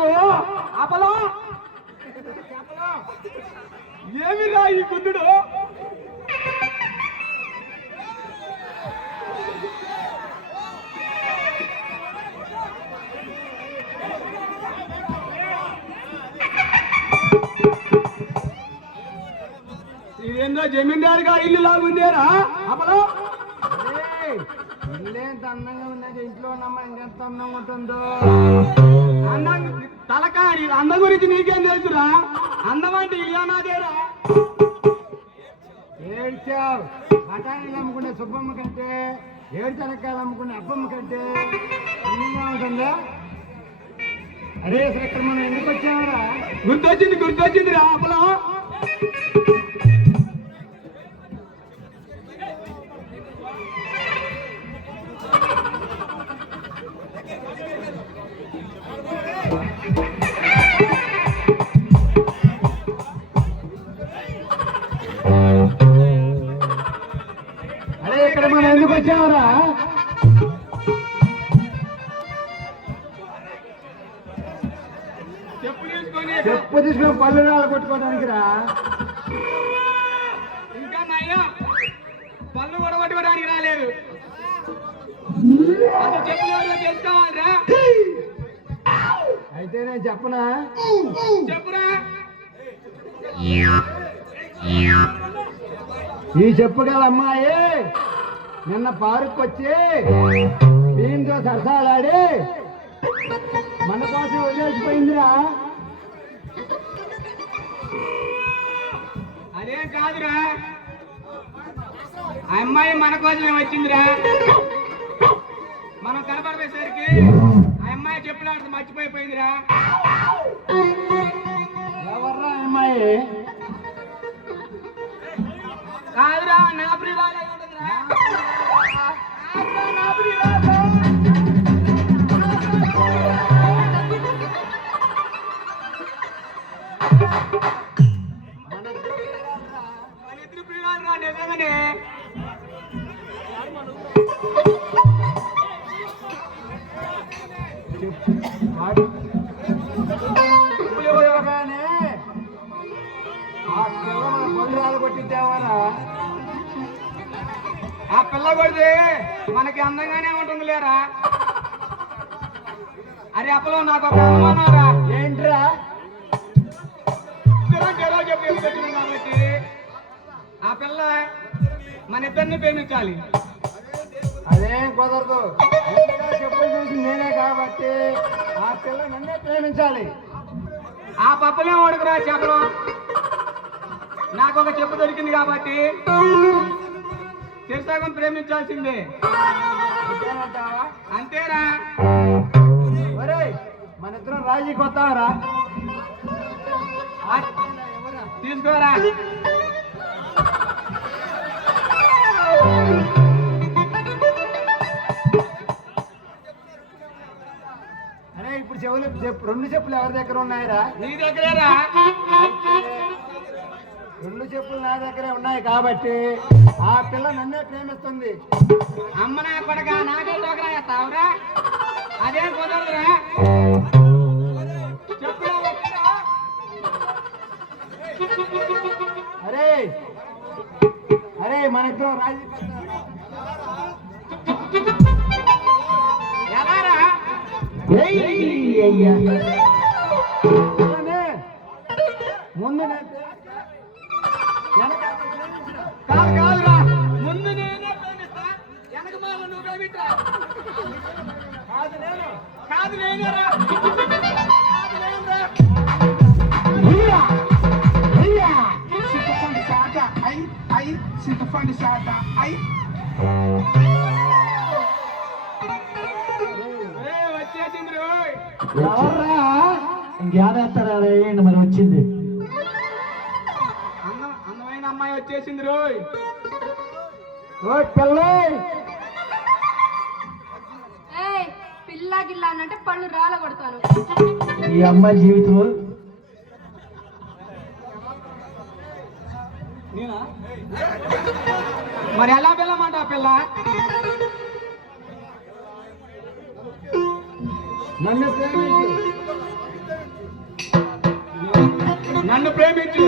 గుండెవు అపలో ఏమిరా ఈ గుండు? ఇదేందో జమీందారు గారి ఇల్లు లాగుందేరా అపలో? ఇల్లు ఎంత అందంగా ఉన్నది, ఇంట్లో ఉన్నమ్మా ఇంకెంత అందంగా ఉంటుందో. అందం తలకాడి అందం గురించి నీకేం తెలుసురా? అందం అంటే ఇల్లానాదేరా. ఏడ్చావు బఠానీలు అమ్ముకునే సుబ్బమ్మ కంటే ఏడుచనక్కాయలు అమ్ముకునే అబ్బమ్మ కంటే అందంగా ఉంటుందా? అరే అసలు ఇక్కడ మనం ఎందుకు వచ్చామరా? గుర్తొచ్చిందిరా అపలో. అరే ఇక్కడ మనం ఎందుకు వచ్చామరా? చెప్పు తీసుకుని పళ్ళు రాళ్ళు కొట్టుకోవడానికి రా. ఇంకా నయ్యా పళ్ళు కొడగొట్టుకోవడానికి రాలేదు. అది చెప్పులు తెలుసుకోవాలిరా. అయితే నేను చెప్పనా? చెప్పురా. ఈ చెప్పుగల అమ్మాయి నిన్న పార్క్ వచ్చి దీంతో సరసాలాడి మన కోసం వదిలేసిపోయిందిరా. అదేం కాదురా, ఆ అమ్మాయి మన కోసమే వచ్చిందిరా. మనం కనపడేసరికి ఆ అమ్మాయి చెప్పులాడుతూ మర్చిపోయిపోయిందిరా. ఎవర్రా అమ్మాయి? కాదురా, నా ప్రియురాలు అయి ఉంటుందిరా. నా ప్రియురాలు. మన ఇద్దరు ప్రియురాలు రా నిజంగానే. ఆ పిల్ల కొడితే మనకి అందంగానే ఉంటుంది లేరా. అరే అప్పలో నాకు ఒక అనుమానం రా. ఏంట్రా? చెప్పి కాబట్టి ఆ పిల్ల మన ఇద్దరిని ప్రేమించాలి. అదేం కుదరదు. చెప్పులు చూసి నేనే కాబట్టి ఆ పిల్ల నన్నే ప్రేమించాలి. ఆ పప్పులే వాడుకురా చెప్పడం. నాకు ఒక చెప్పు దొరికింది కాబట్టి చిరసగం ప్రేమించాల్సిందే. అంతేరా. ఒరేయ్ మన ఇద్దరం రాజీకి వస్తావరా? తీసుకోరా. అరే ఇప్పుడు రెండు చెప్పులు ఎవరి దగ్గర ఉన్నాయిరా? నీ దగ్గరేరా. రెండు చెప్పులు నా దగ్గరే ఉన్నాయి కాబట్టి ఆ పిల్ల నన్నే ప్రేమిస్తుంది. అమ్మ నా కొడక నాకే డోకరా చేస్తావురా? అదేం కుదరదురా. అరే అరే మన ఇద్దరం రాజీ ఎలారా? ముందు కాదురా, ముందు నేనే ప్రేమిస్తా, వెనక బాబు నువ్వు ప్రేమిస్తా. కాదు నేనేరా. వచ్చేసింది రోయ్. ఎవర్రా? ఇంకేస్తారా? ఏంటి మరి వచ్చింది? అందమైన అమ్మాయి వచ్చేసింది రోయ్. ఓ పిల్ల పిల్ల గిల్లా అంటే పళ్ళు రాల కొడతాను. ఈ అమ్మాయి జీవితం నేనా? మరి ఎలా పిల్లమాట ఆ పిల్ల? నన్ను ప్రేమించు. నన్ను ప్రేమించు